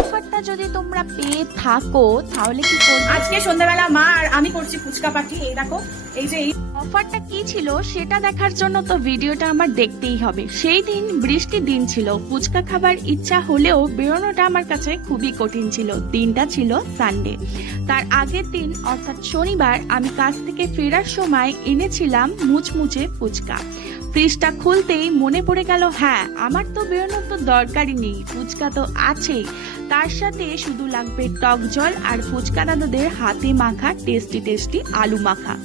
অফারটা যদি তোমরা পেয়ে থাকো তাহলে কি করবে? আজকে সন্ধ্যাবেলা মা আর আমি করছি ফুচকা পার্টি। এই দেখো, এই যে অফারটা কি ছিল সেটা দেখার জন্য তো ভিডিওটা আমার দেখতেই হবে। সেই দিন বৃষ্টির দিন ছিল, ফুচকা খাবার ইচ্ছা হলেও বেরোনোটা আমার কাছে খুবই কঠিন ছিল। দিনটা ছিল সানডে। তার আগের দিন অর্থাৎ শনিবার আমি কাজ থেকে ফেরার সময় এনেছিলাম মুচমুচে ফুচকা। ফ্রিজটা খুলতেই মনে পড়ে গেল, হ্যাঁ আমার তো বেরোনোর তো দরকারই নেই, ফুচকা তো আছেই। তার সাথে শুধু লাগবে টক জল আর ফুচকা দাদাদের হাতে মাখা টেস্টি টেস্টি আলু মাখা।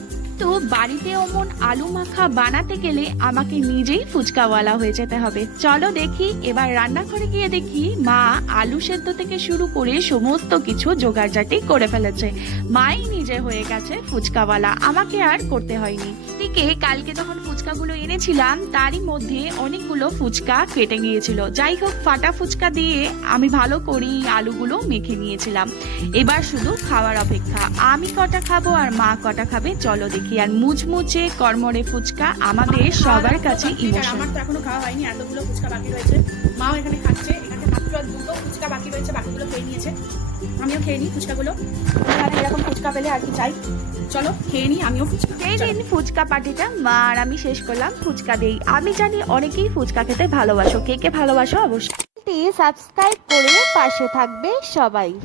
তো বাড়িতে অমন আলু মাখা বানাতে গেলে আমাকে নিজেই ফুচকাওয়ালা হয়ে যেতে হবে। চলো দেখি, এবার রান্নাঘরে গিয়ে দেখি মা আলু সেদ্ধ থেকে শুরু করে সমস্ত কিছু জোগাড়জাটি করে ফেলেছে। মাই নিজে হয়ে গেছে ফুচকাওয়ালা, আমাকে আর করতে হয়নি। দিকে কালকে যখন ফুচকাগুলো এনেছিলাম তারই মধ্যে অনেকগুলো ফুচকা কেটে গিয়েছিল। যাই হোক, ফাটা ফুচকা দিয়ে আমি ভালো করেই আলুগুলো মেখে নিয়েছিলাম। এবার শুধু খাওয়ার অপেক্ষা, আমি কটা খাবো আর মা কটা খাবে চলো দেখি। আর মুচমুচে কর্মরে ফুচকা আমাদের সবার কাছে ইমোশন। আমার তো এখনো খাওয়া হয়নি, এতগুলো ফুচকা বাকি রয়েছে। মাও এখানে খাচ্ছে, এখানে মাত্র দুটো ফুচকা বাকি রয়েছে, বাকিগুলো খেয়ে নিয়েছে। আমিও খেয়ে নিই ফুচকাগুলো। এরকম ফুচকা পেলে আর কি চাই, চলো খেয়ে নিই আমিও ফুচকা। সেই দিন ফুচকা পার্টিটা মা আর আমি শেষ করলাম ফুচকা দিই। আমি জানি অনেকেই ফুচকা খেতে ভালোবাসো, কে কে ভালোবাসো অবশ্যই সাবস্ক্রাইব করে পাশে থাকবে সবাই।